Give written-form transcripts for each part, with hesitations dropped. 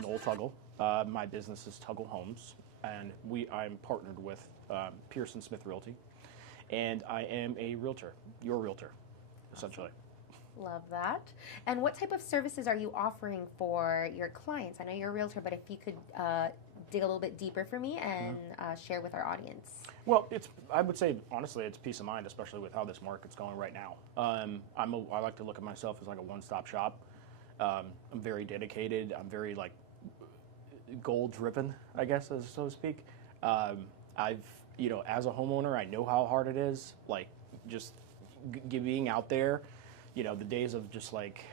Noel Tuggle. My business is Tuggle Homes, and I'm partnered with Pearson Smith Realty, and I am a realtor, your realtor, essentially. Love that. And what type of services are you offering for your clients? I know you're a realtor, but if you could dig a little bit deeper for me and share with our audience. Well, I would say, honestly, it's peace of mind, especially with how this market's going right now. I like to look at myself as like a one-stop shop. I'm very dedicated. I'm very like goal-driven, I guess, so to speak. As a homeowner, I know how hard it is. Like, just being out there, the days of just like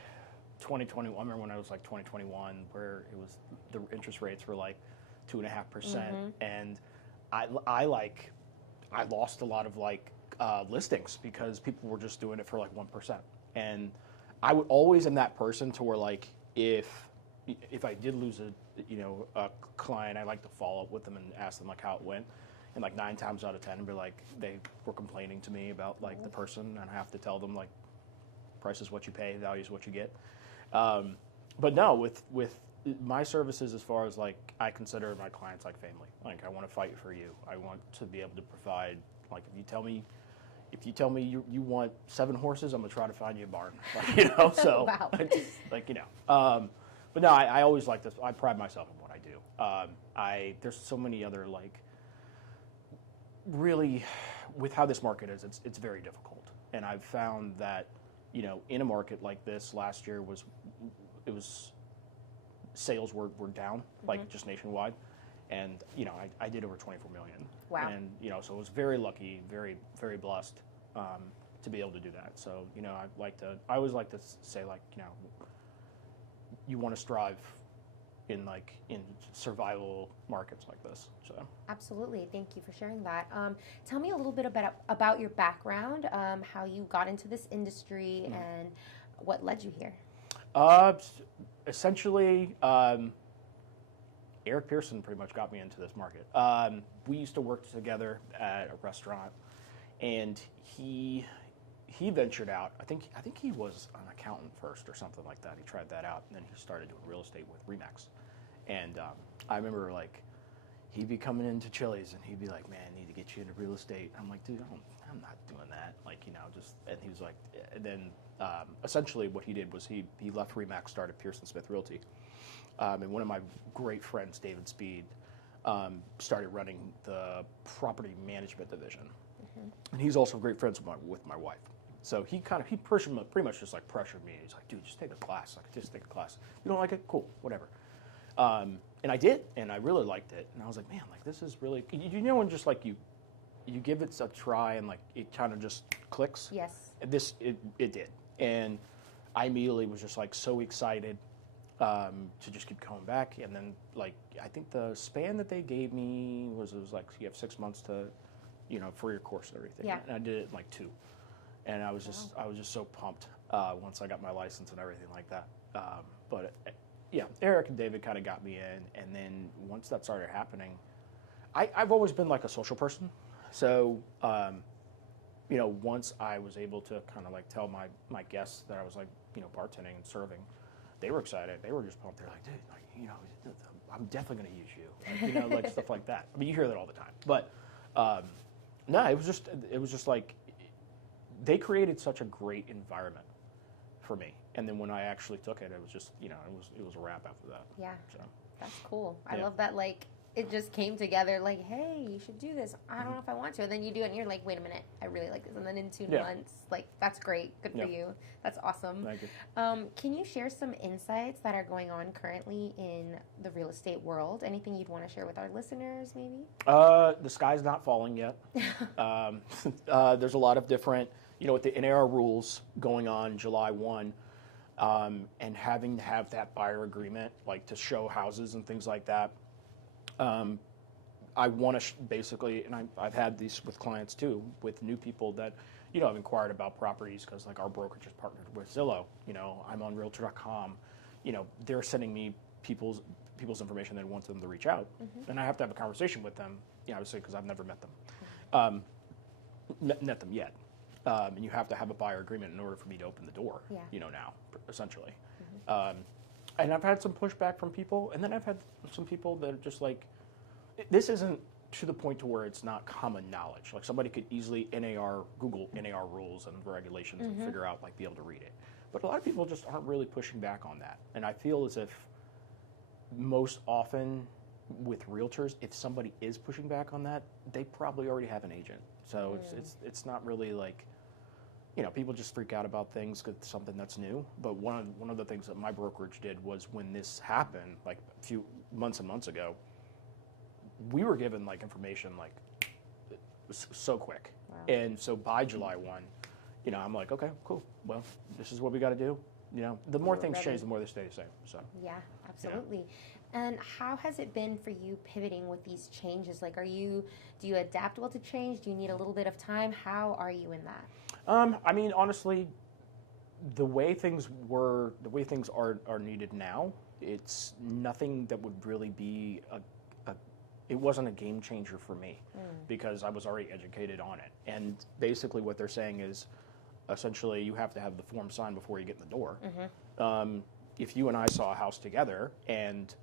2021. I remember when I was like 2021, where the interest rates were like 2.5%, and I lost a lot of listings because people were just doing it for like 1%, and I would always am that person to where like if I did lose a client, I like to follow up with them and ask them like how it went, and like 9 times out of 10 be like they were complaining to me about like the person, and I have to tell them like price is what you pay, value is what you get. But no, with my services, as far as like I consider my clients like family. Like I want to fight for you. I want to be able to provide. Like if you tell me you want 7 horses, I'm gonna try to find you a barn. So Wow. but no, I always like this. I pride myself in what I do. There's so many other like really with how this market is, it's very difficult, and I've found that in a market like this last year sales were down like just nationwide, and I did over 24 million. Wow. And so I was very lucky, very very blessed to be able to do that. So I always like to say like you want to strive in survival markets like this. So Absolutely. Thank you for sharing that. Tell me a little bit about your background, how you got into this industry, and what led you here. Essentially, Eric Pearson pretty much got me into this market. We used to work together at a restaurant, and he ventured out. I think he was an accountant first or something like that. He tried that out, and then he started doing real estate with Remax. And I remember like he'd be coming into Chili's, and he'd be like, "Man, I need to get you into real estate." I'm like, "Dude, I'm not doing that." And he was like, and then essentially what he did was he left Remax, started Pearson Smith Realty, and one of my great friends, David Speed, started running the property management division, and he's also great friends with my wife. So he pretty much just like pressured me. He's like, "Dude, just take a class. Just take a class. You don't like it? Cool, whatever." And I did, and I really liked it. And I was like, "Man, like this is really." When just like you give it a try and like it kind of just clicks. Yes. It did, and I immediately was just like so excited to just keep coming back. And then like I think the span that they gave me was like you have 6 months to, for your course and everything. Yeah. And I did it in like 2, and I was just so pumped once I got my license and everything like that. Yeah, Eric and David kind of got me in, and then once that started happening, I've always been like a social person. So, once I was able to kind of like tell my guests that I was like, bartending and serving, they were excited. They were just pumped. They're like, "Dude, like, I'm definitely going to use you," like stuff like that. I mean, you hear that all the time. But no, it was just like they created such a great environment for me. And then when I actually took it, it was just, it was a wrap after that. Yeah. So That's cool. I Yeah. love that, like, it just came together, like, hey, you should do this. I don't know if I want to. And then you do it, and you're like, wait a minute, I really like this. And then in 2 Yeah. months, like, that's great. Good for Yeah. you. That's awesome. Thank you. Can you share some insights that are going on currently in the real estate world? Anything you'd want to share with our listeners, maybe? The sky's not falling yet. There's a lot of different, with the NAR rules going on July 1, and having to have that buyer agreement, like to show houses and things like that. I want to basically, and I've had these with clients too, with new people that, have inquired about properties because like our brokerage is partnered with Zillow. I'm on Realtor.com. They're sending me people's information. They want them to reach out, and I have to have a conversation with them. Obviously because I've never met them, met them yet. And you have to have a buyer agreement in order for me to open the door. Yeah. Now essentially. And I've had some pushback from people, and then I've had some people that are just like, this isn't to the point to where it's not common knowledge. Like somebody could easily Google NAR rules and regulations and figure out, like, be able to read it. But a lot of people just aren't really pushing back on that. And I feel as if most often with realtors, if somebody is pushing back on that, they probably already have an agent. So it's not really like, you know, people just freak out about things because it's something that's new. But one of the things that my brokerage did was when this happened, like a few months and months ago, we were given like information like so quick. Wow. And so by July 1, you know, I'm like, okay, cool. Well, this is what we got to do. You know, the more things change, the more they stay the same. So yeah, absolutely. Yeah. And how has it been for you pivoting with these changes? Like, do you adapt well to change? Do you need a little bit of time? How are you in that? I mean, honestly, the way things are needed now, it's nothing that would really be it wasn't a game changer for me because I was already educated on it. And basically what they're saying is, essentially, you have to have the form signed before you get in the door. If you and I saw a house together and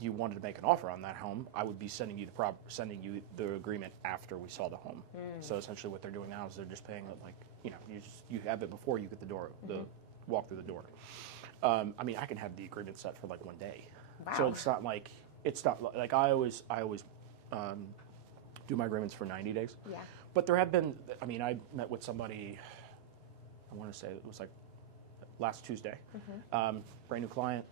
you wanted to make an offer on that home, I would be sending you the agreement after we saw the home. So essentially, what they're doing now is they're just paying it, like, you know, you have it before you get the door, the walk through the door. I mean, I can have the agreement set for like one day. Wow. So it's not like I always do my agreements for 90 days. Yeah. But there have been. I mean, I met with somebody. I want to say it was like last Tuesday. Brand new client.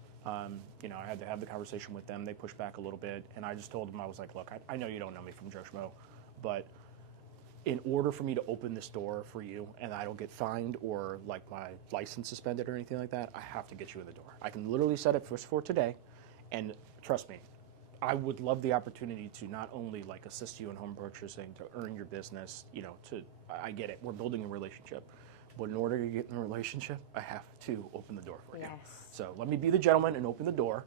You know, I had to have the conversation with them. They pushed back a little bit, and I just told them, I was like, look, I know you don't know me from Joe Schmo, but in order for me to open this door for you and I don't get fined or like my license suspended or anything like that, I have to get you in the door. I can literally set it for today, and trust me, I would love the opportunity to not only like assist you in home purchasing, to earn your business, you know, I get it. We're building a relationship. But in order to get in a relationship, I have to open the door for you. So let me be the gentleman and open the door.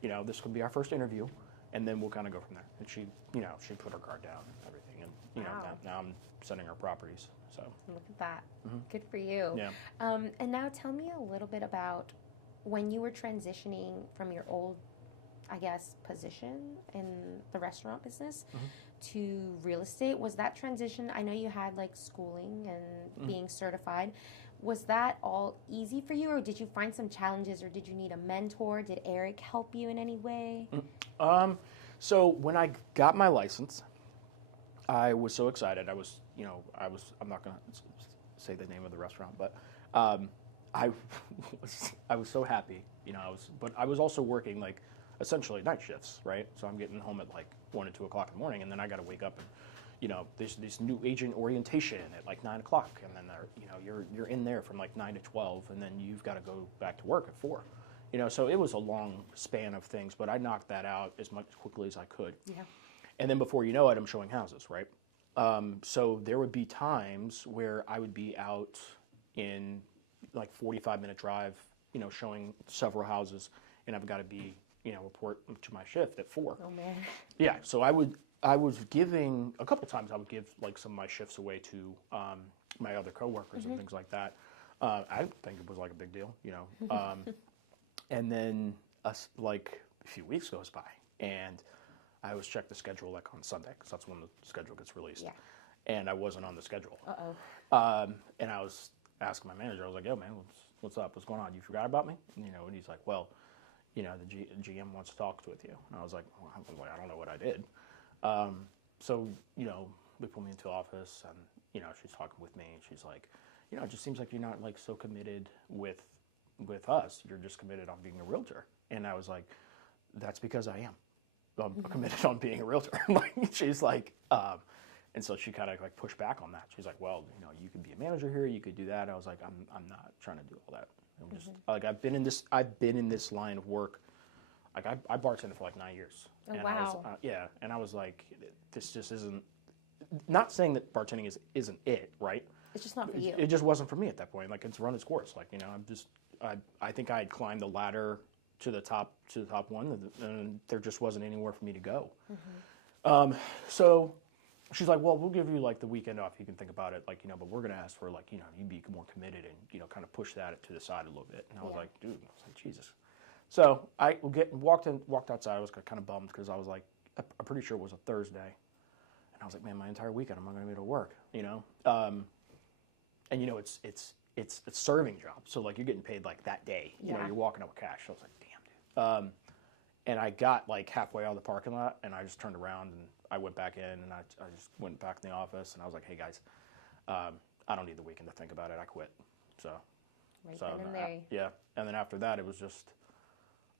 You know, this could be our first interview, and then we'll kind of go from there. And she, you know, she put her guard down and everything. And, you know, now I'm sending her properties. So look at that. Good for you. Yeah. And now tell me a little bit about when you were transitioning from your old, I guess, position in the restaurant business to real estate. Was that transition, I know you had like schooling and being certified, was that all easy for you, or did you find some challenges, or did you need a mentor? Did Eric help you in any way? So when I got my license, I was so excited. I was, I'm not going to say the name of the restaurant, but I was so happy, but I was also working like essentially night shifts, right? So I'm getting home at like 1 and 2 o'clock in the morning, and then I got to wake up and, there's this new agent orientation at like 9 o'clock, and then you're in there from like 9 to 12, and then you've got to go back to work at 4. So it was a long span of things, but I knocked that out as much quickly as I could. Yeah. And then before you know it, I'm showing houses, right? So there would be times where I would be out in like 45-minute drive, showing several houses, and I've got to be, report to my shift at 4. Oh man. Yeah. So I was giving a couple times. I would give like some of my shifts away to my other coworkers and things like that. I didn't think it was like a big deal, And then like a few weeks goes by, and I always check the schedule like on Sunday, because that's when the schedule gets released. Yeah. And I wasn't on the schedule. And I was asking my manager, I was like, "Yo, man, what's up? What's going on? You forgot about me?" And he's like, "Well, the GM wants to talk with you." And I was like, I don't know what I did. So they put me into office, and she's talking with me, and she's like, "It just seems like you're not like so committed with us. You're just committed on being a realtor." And I was like, "That's because I am. I'm committed on being a realtor." She's like, and so she kind of like pushed back on that. She's like, "Well, you could be a manager here. You could do that." I was like, "I'm not trying to do all that. I'm just like I've been in this line of work. Like I bartended for like 9 years." Oh, and wow. And I was like, this just isn't. Not saying that bartending isn't it, right? It's just not for you. It just wasn't for me at that point. Like it's run its course. Like I think I had climbed the ladder to the top one, and there just wasn't anywhere for me to go. So she's like, "Well, we'll give you like the weekend off. You can think about it, like but we're gonna ask for like you be more committed and kind of push that to the side a little bit." And I was like, "Dude," I was like, "Jesus." So I walked outside. I was kind of bummed because I was like, I'm pretty sure it was a Thursday, and I was like, man, my entire weekend I'm not going to be able to work, and it's a serving job, so like you're getting paid like that day. You're walking up with cash. So I was like, damn, dude. And I got like halfway out of the parking lot, and I just turned around and I went back in, and I just went back in the office, and I was like, hey guys, I don't need the weekend to think about it. I quit. So, yeah. And then after that, it was just,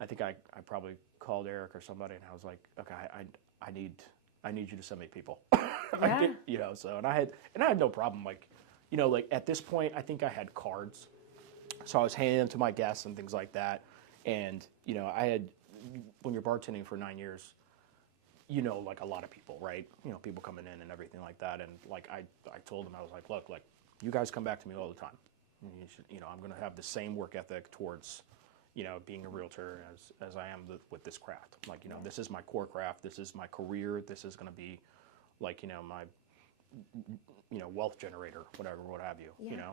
I think I probably called Eric or somebody, and I was like, okay, I need you to send me people. Yeah. And I had no problem. Like at this point, I think I had cards, so I was handing them to my guests and things like that. And I had, when you're bartending for 9 years, like a lot of people, right? People coming in and everything like that. And like I told them, I was like, look, like you guys come back to me all the time. I'm going to have the same work ethic towards, being a realtor as I am with this craft. Like, this is my core craft. This is my career. This is going to be like, my, wealth generator, whatever, what have you,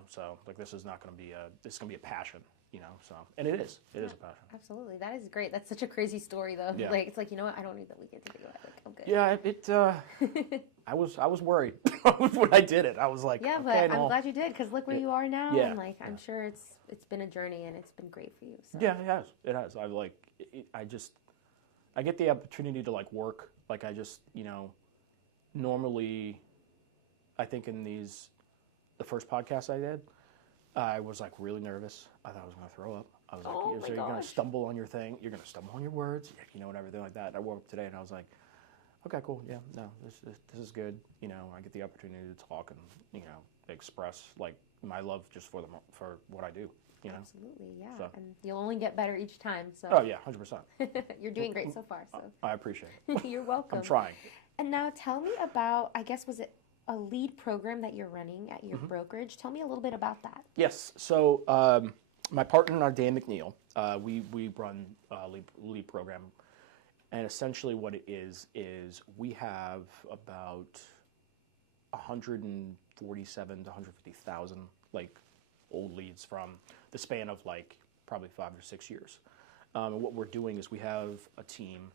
So like, this is not going to be this is going to be a passion, so, and it is a passion. Absolutely. That is great. That's such a crazy story though. Yeah. Like, it's like, I don't need the weekend to think about it. Like, I'm good. Yeah, I was worried when I did it. I was like, yeah, okay, but I'm glad you did, because look where you are now. Yeah. And like, I'm sure it's been a journey and it's been great for you. So. Yeah, it has. I get the opportunity to like work. Like I just, normally, I think in the first podcast I did, I was like really nervous. I thought I was going to throw up. I was like, you're going to stumble on your thing. You're going to stumble on your words, and everything like that. And I woke up today and I was like, okay, cool. Yeah, no, this is good. I get the opportunity to talk and, express like my love just for what I do. Absolutely, yeah. So. And you'll only get better each time. So. Oh yeah, 100%. You're doing great so far. So. I appreciate it. You're welcome. I'm trying. And now tell me about, I guess, was it a lead program that you're running at your brokerage? Tell me a little bit about that. Yes. So my partner and I, Dan McNeil, we run a lead program. And essentially what it is we have about 147 to 150,000 like old leads from the span of like probably 5 or 6 years. And what we're doing is we have a team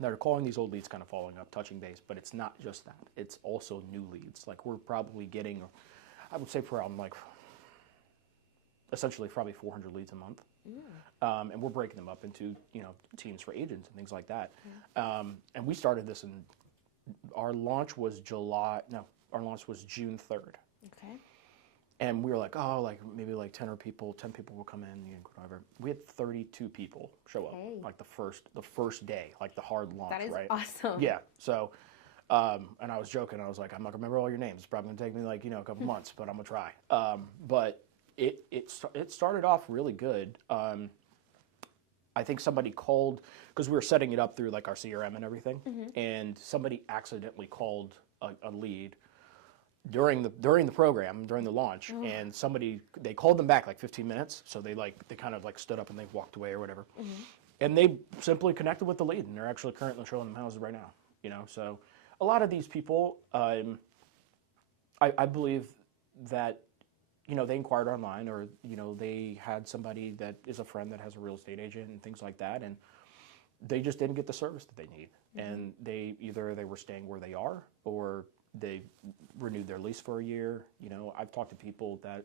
that are calling these old leads, kind of following up, touching base, but it's not just that. It's also new leads. Like we're probably getting, I would say around like essentially probably 400 leads a month. And we're breaking them up into, teams for agents and things like that. And we started this our launch was June 3rd. Okay. And we were like, maybe like 10 people will come in, whatever. We had 32 people show up, like the first day, like the hard launch, that is right? Awesome. Yeah. So, and I was joking. I was like, I'm not gonna remember all your names. It's probably gonna take me like, a couple months, but I'm gonna try. But it started off really good. I think somebody called, because we were setting it up through like our CRM and everything, and somebody accidentally called a lead during the program, during the launch, and they called them back like 15 minutes, so they kind of like stood up and they walked away or whatever, and they simply connected with the lead, and they're actually currently showing them houses right now. So a lot of these people, I believe that they inquired online, or they had somebody that is a friend that has a real estate agent and things like that, and they just didn't get the service that they need, and they were staying where they are, or they renewed their lease for a year. I've talked to people that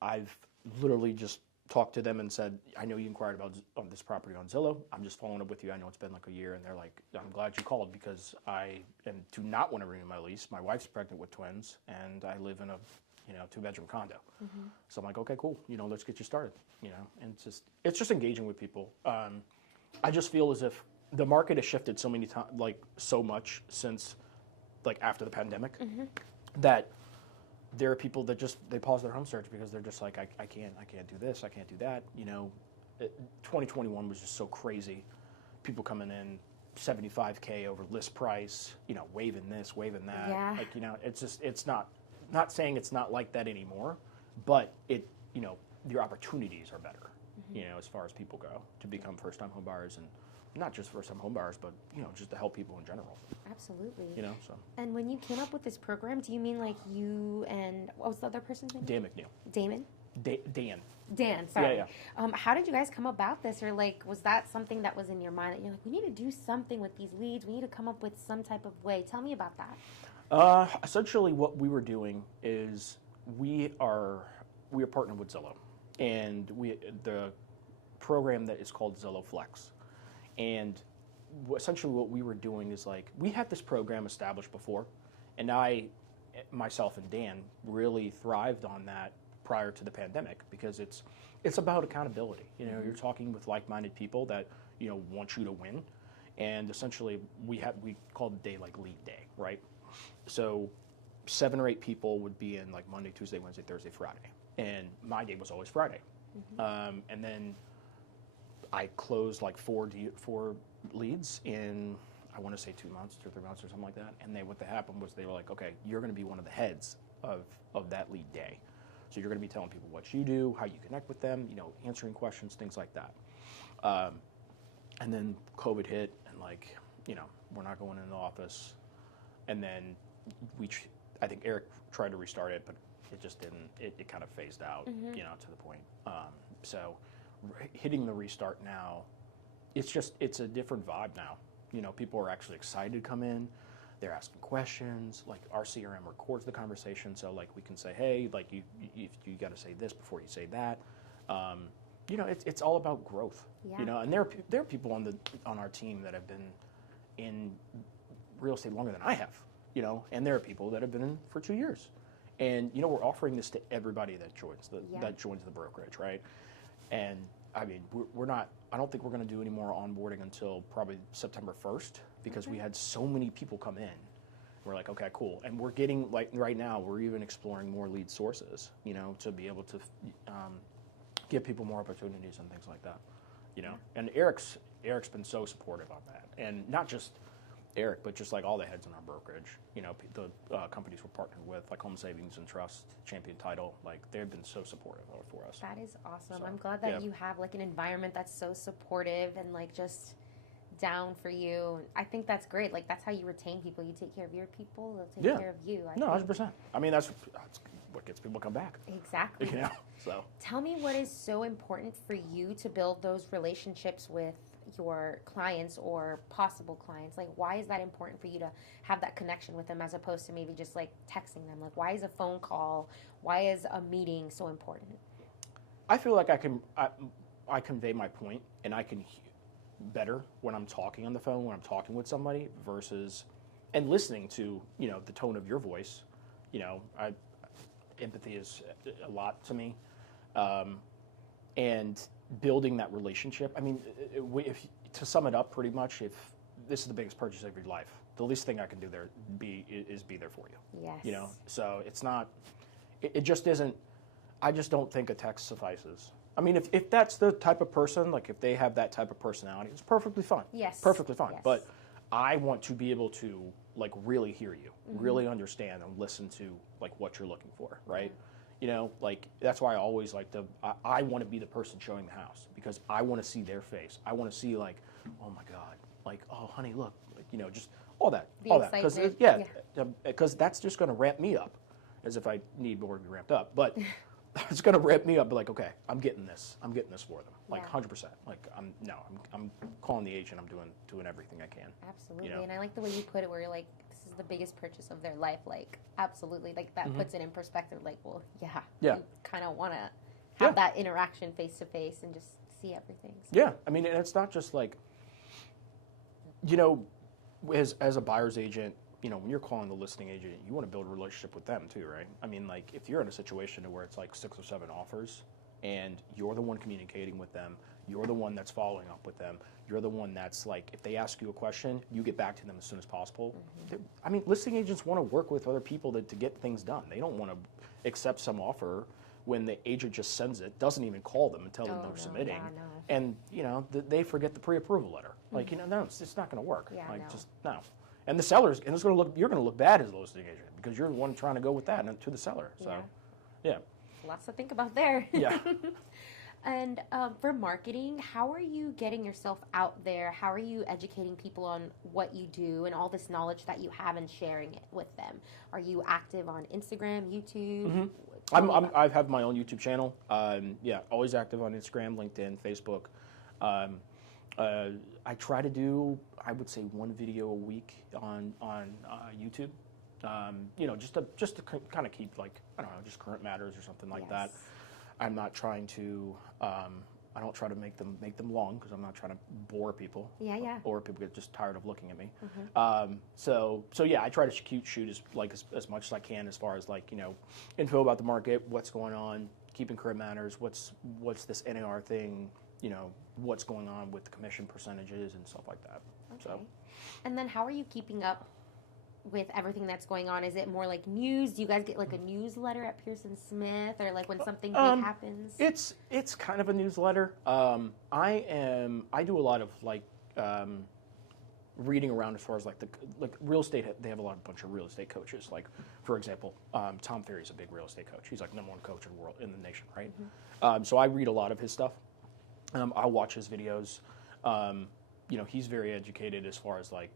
I've literally just talked to them and said, I know you inquired about on this property on Zillow. I'm just following up with you. I know it's been like a year. And they're like, I'm glad you called, because I do not want to renew my lease. My wife's pregnant with twins, and I live in a 2-bedroom condo. So I'm like, okay, cool. Let's get you started. And it's just engaging with people. I just feel as if the market has shifted so many times, like so much since like after the pandemic, that there are people that they pause their home search because they're just like, I can't do this, I can't do that. 2021 was just so crazy. People coming in $75K over list price, waiving this, waiving that. Yeah. Like, it's not saying it's not like that anymore, but your opportunities are better, as far as people go, to become first-time home buyers, and not just first-time home buyers, but just to help people in general. Absolutely. So. And when you came up with this program, do you mean like you and what was the other person's name? Dan McNeil. Damon. Dan. Dan, sorry. Yeah. How did you guys come about this? Or like, was that something that was in your mind that you're like, we need to do something with these leads. We need to come up with some type of way. Tell me about that. Essentially, what we were doing is we are partnered with Zillow, and the program that is called Zillow Flex, and essentially what we were doing is like we had this program established before, and myself and Dan really thrived on that prior to the pandemic because it's about accountability. You know, you're talking with like-minded people that want you to win, and essentially we called the day like lead day, right? So 7 or 8 people would be in like Monday, Tuesday, Wednesday, Thursday, Friday, and my day was always Friday. And then I closed like 4 leads in, I want to say 2 months, 2 or 3 months or something like that. And what happened was they were like, okay, you're going to be one of the heads of that lead day. So you're going to be telling people what you do, how you connect with them, answering questions, things like that. And then COVID hit, and like, we're not going in the office. And then I think Eric tried to restart it, but it just didn't. It kind of phased out, to the point. So hitting the restart now, it's a different vibe now. People are actually excited to come in. They're asking questions. Like our CRM records the conversation, so like we can say, hey, like you got to say this before you say that. It's all about growth. Yeah. And there are people on our team that have been in real estate longer than I have. And there are people that have been in for 2 years. And we're offering this to everybody that joins the brokerage, right? And I mean, we're not. I don't think we're going to do any more onboarding until probably September 1st because we had so many people come in. We're like, okay, cool, and we're getting like right now we're even exploring more lead sources, to be able to give people more opportunities and things like that, And Eric's been so supportive on that, and not just Eric, but just like all the heads in our brokerage, the companies we're partnered with, like Home Savings and Trust, Champion Title, like they've been so supportive for us. That is awesome. So, I'm glad that you have like an environment that's so supportive and like just down for you. I think that's great. Like that's how you retain people. You take care of your people, they'll take care of you. No, 100%. I mean, that's what gets people to come back. Exactly. So tell me what is so important for you to build those relationships with your clients or possible clients. Like why is that important for you to have that connection with them as opposed to maybe just like texting them? Like why is a phone call, why is a meeting so important? I feel like I convey my point, and I can better when I'm talking on the phone, when I'm talking with somebody versus and listening to the tone of your voice. Empathy is a lot to me, and building that relationship. I mean, to sum it up, pretty much, if this is the biggest purchase of your life, the least thing I can do is be there for you. Yes. So it's not. It just isn't. I just don't think a text suffices. I mean, if that's the type of person, like if they have that type of personality, it's perfectly fine. Yes. Perfectly fine. Yes. But I want to be able to like really hear you, really understand and listen to like what you're looking for, right? Like that's why I always like I want to be the person showing the house because I want to see their face. I want to see like, oh my God, like, oh honey, look, like, just all that, because that's just going to ramp me up, as if I need more to be ramped up, but it's going to ramp me up. But like, okay, I'm getting this for them, like 100%. Like I'm calling the agent. I'm doing everything I can. Absolutely, and I like the way you put it, where you're like, this is the biggest purchase of their life. Like, absolutely, like that puts it in perspective. Like, well, you kind of want to have that interaction face to face and just see everything. So. Yeah, I mean, and it's not just like, as a buyer's agent, when you're calling the listing agent, you want to build a relationship with them too, right? I mean, like if you're in a situation where it's like 6 or 7 offers and you're the one communicating with them, you're the one that's following up with them, you're the one that's like, if they ask you a question, you get back to them as soon as possible. I mean, listing agents want to work with other people to get things done. They don't want to accept some offer when the agent just sends it, doesn't even call them and tell them they're submitting. And, they forget the pre-approval letter. Like, no, it's not going to work. Just no. And the sellers, and you're going to look bad as a listing agent because you're the one trying to go with that and to the seller. So, lots to think about there. Yeah. And for marketing, how are you getting yourself out there? How are you educating people on what you do and all this knowledge that you have and sharing it with them? Are you active on Instagram, YouTube? I have my own YouTube channel. Yeah, always active on Instagram, LinkedIn, Facebook. I try to do, I would say, one video a week on YouTube. Just to kind of keep, like, I don't know, just current matters or something like that. I'm not trying to. I don't try to make them long because I'm not trying to bore people. Yeah. Or people get just tired of looking at me. So yeah, I try to shoot as much as I can as far as, like, info about the market, what's going on, keeping current matters, what's this NAR thing, what's going on with the commission percentages and stuff like that. Okay. So. And then how are you keeping up with everything that's going on? Is it more like news? Do you guys get like a newsletter at Pearson Smith, or like when something big happens? It's kind of a newsletter. I do a lot of reading around as far as like real estate. They have a bunch of real estate coaches. Like, for example, Tom Ferry's a big real estate coach. He's like #1 coach in the nation, right? So I read a lot of his stuff. I'll watch his videos. He's very educated as far as, like,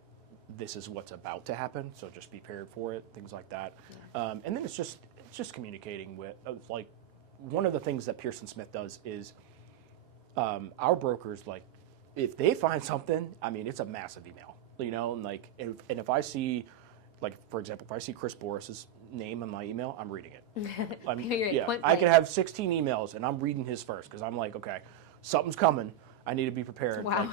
this is what's about to happen, so just be prepared for it, things like that. And then it's just communicating with, like, one of the things that Pearson Smith does is our brokers, like, if they find something, I mean, it's a massive email, and like, and if I see, like, for example, if I see Chris Boris's name in my email, I'm reading it. I can have 16 emails and I'm reading his first because I'm like, okay, something's coming. I need to be prepared. Wow.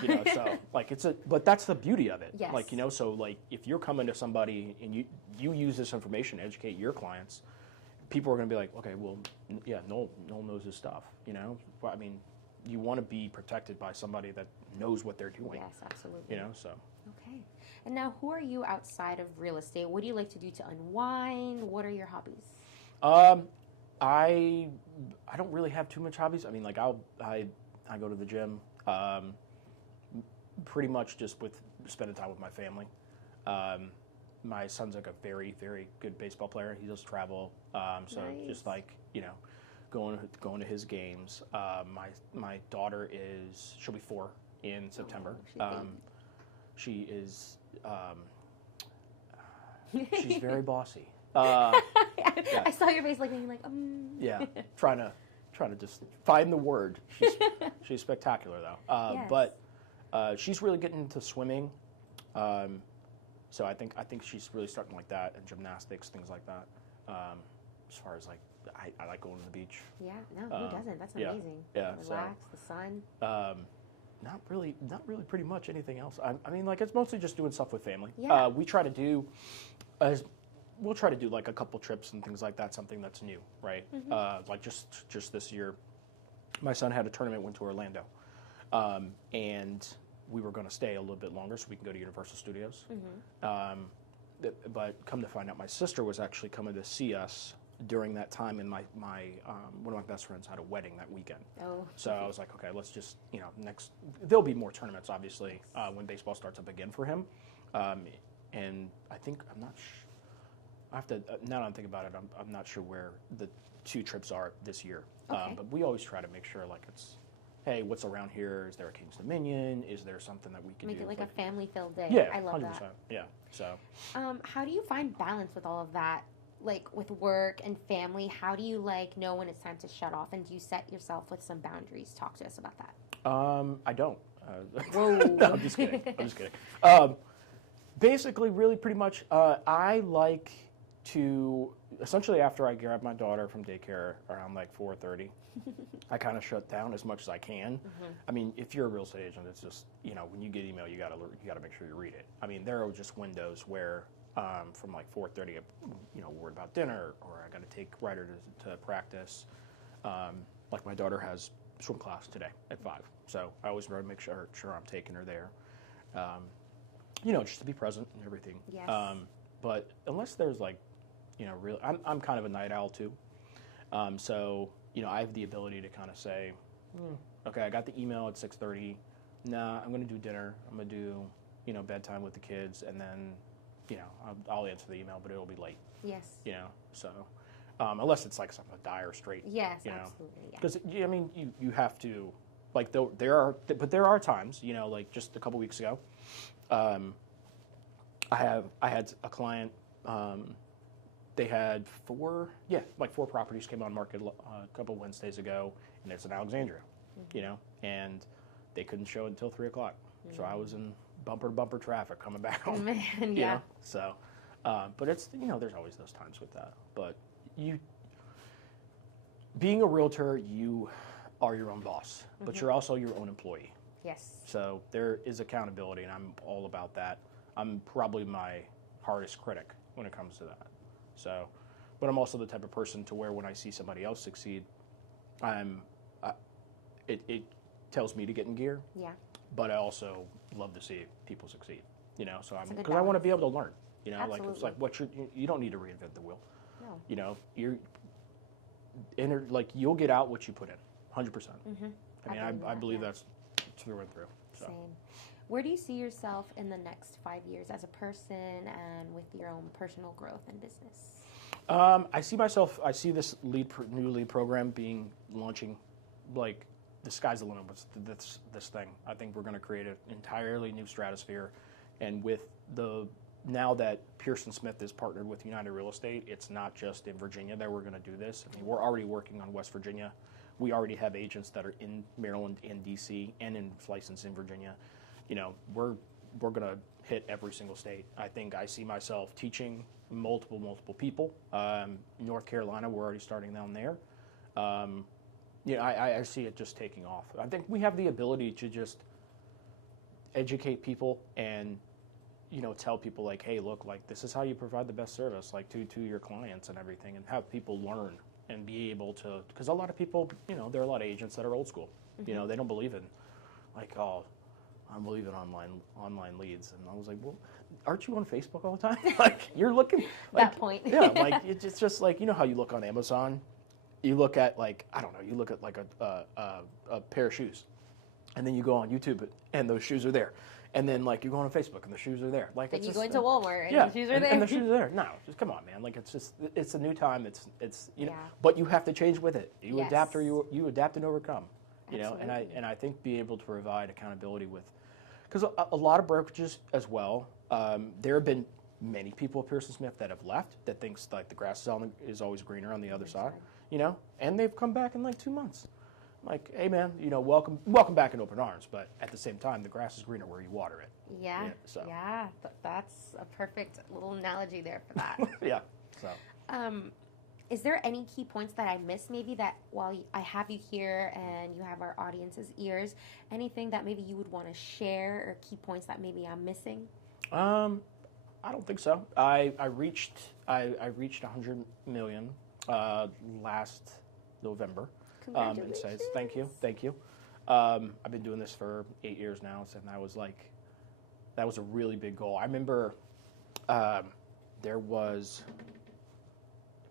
But that's the beauty of it. Yes. So, like, if you're coming to somebody and you use this information to educate your clients, people are going to be like, okay, well, yeah, Noel knows his stuff, But, I mean, you want to be protected by somebody that knows what they're doing. Yes, absolutely. So. Okay. And now, who are you outside of real estate? What do you like to do to unwind? What are your hobbies? I don't really have too much hobbies. I mean, like, I go to the gym. Pretty much just with spending time with my family. My son's like a very, very good baseball player. He does travel, so nice. Just like going to his games. My daughter she'll be 4 in September. She is she's very bossy. I saw your face like being like, Yeah, trying to just find the word. She's spectacular though. Yes. But she's really getting into swimming. So I think she's really starting like that, and gymnastics, things like that. As far as, like, I like going to the beach. Yeah, no, who doesn't? That's amazing. Yeah. Relax, the sun. Not really pretty much anything else. I mean, like, it's mostly just doing stuff with family. Yeah. We'll try to do like a couple trips and things like that, something that's new, right? Like just this year, my son had a tournament, went to Orlando, and we were going to stay a little bit longer so we can go to Universal Studios. But come to find out, my sister was actually coming to see us during that time, and my one of my best friends had a wedding that weekend. Oh. So I was like, okay, let's just, there'll be more tournaments, obviously, when baseball starts up again for him. And I think, I'm not sure. I have to, now that I'm thinking about it, I'm not sure where the 2 trips are this year. Okay. But we always try to make sure, like, it's, hey, what's around here? Is there a King's Dominion? Is there something that we can do? Make it like a family-filled day. Yeah, I love 100%. that. Yeah, so. How do you find balance with all of that? Like, with work and family, how do you, like, know when it's time to shut off? And do you set yourself with some boundaries? Talk to us about that. I don't. Whoa. No, I'm just kidding. Basically, really, pretty much, I like to, essentially, after I grab my daughter from daycare around like 4:30, I kind of shut down as much as I can. I mean, if you're a real estate agent, it's just, when you get email, you gotta make sure you read it. I mean, there are just windows where from like 4:30, worried about dinner, or I got to take Ryder to practice. Like, my daughter has swim class today at 5, so I always try to make sure I'm taking her there. Just to be present and everything. Yes. But unless there's, like, really, I'm kind of a night owl too. So, I have the ability to kind of say, okay, I got the email at 6:30. Nah, I'm going to do dinner. I'm going to do, bedtime with the kids, and then, I'll answer the email, but it'll be late. Yes. So, unless it's like something dire straight. Yes, absolutely. Because, I mean, you have to, like, there are times, like just a couple weeks ago, I had a client they had four properties came on market a couple Wednesdays ago, and it's in Alexandria, and they couldn't show until 3 o'clock. So I was in bumper to bumper traffic coming back home. Man, yeah. You know? So, but it's, there's always those times with that. But being a realtor, you are your own boss, but you're also your own employee. Yes. So there is accountability, and I'm all about that. I'm probably my hardest critic when it comes to that. So, but I'm also the type of person to where when I see somebody else succeed, it tells me to get in gear. Yeah. But I also love to see people succeed. So because I want to be able to learn. Absolutely. Like it's like you don't need to reinvent the wheel. No. You'll get out what you put in, 100%. I mean, I believe that's through and through. So. Same. Where do you see yourself in the next 5 years as a person and with your own personal growth and business? I see this new lead program launching, like the sky's the limit with this thing. I think we're going to create an entirely new stratosphere, and with now that Pearson Smith is partnered with United Real Estate, it's not just in Virginia that we're going to do this. I mean, we're already working on West Virginia. We already have agents that are in Maryland and DC and licensed in Virginia. We're going to hit every single state. I think I see myself teaching multiple people. North Carolina, we're already starting down there. I see it just taking off. I think we have the ability to just educate people and tell people like, hey, look, like this is how you provide the best service, like to your clients and everything, and have people learn and be able to, because a lot of people, there are a lot of agents that are old school. They don't believe in like, oh, I'm believing online leads, and I was like, well, aren't you on Facebook all the time? Like you're looking like, that point. Yeah, like it's just like how you look on Amazon, you look at like you look at like a pair of shoes, and then you go on YouTube and those shoes are there. And then, like, you go on Facebook and the shoes are there. Like, then you go into Walmart and the shoes are there. And the shoes are there. No, just come on, man. Like, it's a new time. It's but you have to change with it. You adapt or you adapt and overcome. And I think being able to provide accountability because a lot of brokerages as well. There have been many people at Pearson Smith that have left that thinks like the grass is always greener on the other side. And they've come back in like 2 months. Like, hey man, welcome back in open arms, but at the same time, the grass is greener where you water it. Yeah. That's a perfect little analogy there for that. Yeah. So. Is there any key points that I missed? Maybe that while I have you here and you have our audience's ears, anything that maybe you would want to share or key points that maybe I'm missing? I don't think so. I reached 100 million last November. Congratulations. Thank you. I've been doing this for 8 years now, and that was a really big goal. I remember it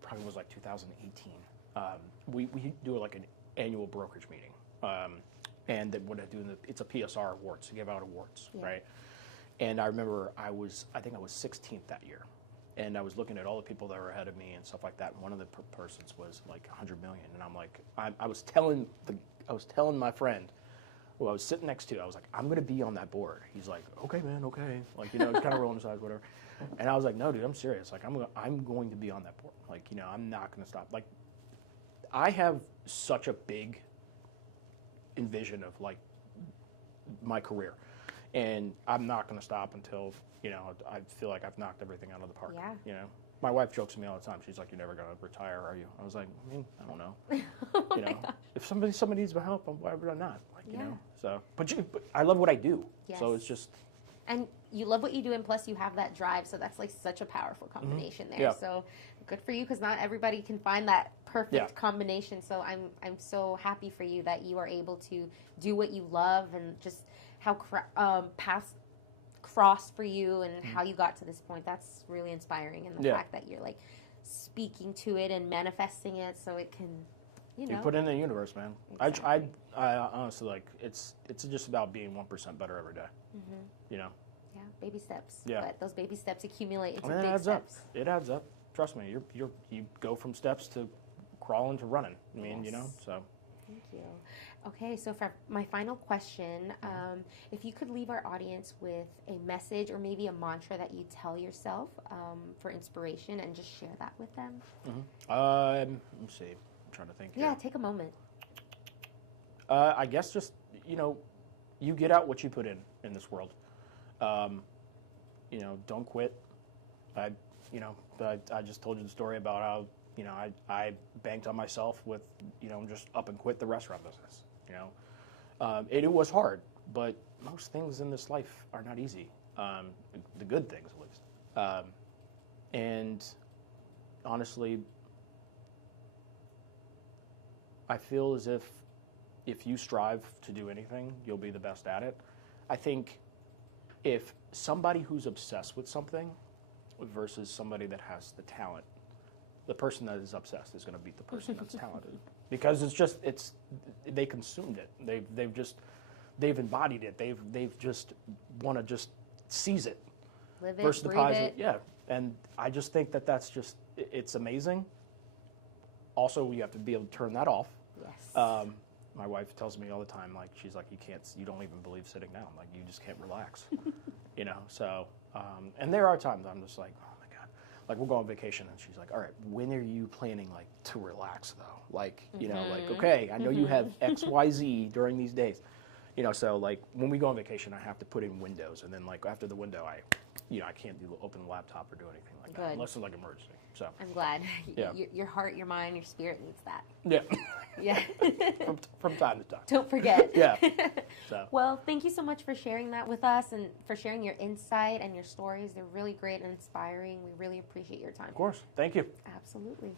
probably was like 2018. We do like an annual brokerage meeting, and what I do it's a PSR awards to give out awards, right? And I remember I think I was 16th that year. And I was looking at all the people that were ahead of me and stuff like that. And one of the persons was like 100 million. And I'm like, I was telling my friend who I was sitting next to, I was like, I'm going to be on that board. He's like, okay, man, okay. Like, kind of rolling his eyes, whatever. And I was like, no, dude, I'm serious. Like, I'm going to be on that board. Like, I'm not going to stop. Like, I have such a big envision of like my career. And I'm not going to stop until, I feel like I've knocked everything out of the park. Yeah. My wife jokes to me all the time. She's like, "You're never going to retire, are you?" I was like, I don't know. Gosh. If somebody needs my help, why would I not? Like, So, but I love what I do. Yes. So it's just. And you love what you do, and plus you have that drive. So that's like such a powerful combination there. Yeah. So good for you, because not everybody can find that perfect combination. So I'm so happy for you that you are able to do what you love, and just how past crossed for you and how you got to this point. That's really inspiring, and the fact that you're like speaking to it and manifesting it so it can, you put it in the universe, man. Exactly. I honestly, like, it's just about being 1% better every day. Yeah, baby steps. Yeah. But those baby steps accumulate into it big adds steps. up. It adds up. Trust me, you go from steps to crawling to running. I mean, Yes. so. Thank you. Okay, so for my final question, if you could leave our audience with a message or maybe a mantra that you tell yourself for inspiration and just share that with them. Let me see. I'm trying to think. Yeah, here. take a moment. I guess just, you get out what you put in this world. Don't quit. I just told you the story about how, I banked on myself with, just up and quit the restaurant business, it was hard, but most things in this life are not easy. The good things, at least. And honestly, I feel as if you strive to do anything, you'll be the best at it. I think if somebody who's obsessed with something versus somebody that has the talent, the person that is obsessed is going to beat the person that's talented, because they consumed it. They've embodied it. They've just want to just seize it. Live it, versus the breathe positive, it. yeah. And I just think that's just, it's amazing. Also, you have to be able to turn that off. Yes. My wife tells me all the time, like, she's like, you don't even believe sitting down. Like, you just can't relax, So, and there are times I'm just like, oh my God. Like, we'll go on vacation and she's like, all right, when are you planning, like, to relax though? Like, like, okay, I know you have X, Y, Z during these days. So like when we go on vacation, I have to put in windows, and then like after the window, I can't open the laptop or do anything like that unless it's like emergency. So I'm glad. Yeah. Your heart, your mind, your spirit needs that. Yeah. Yeah. from time to time. Don't forget. Yeah. So. Well, thank you so much for sharing that with us and for sharing your insight and your stories. They're really great and inspiring. We really appreciate your time. Of course. Thank you. Absolutely.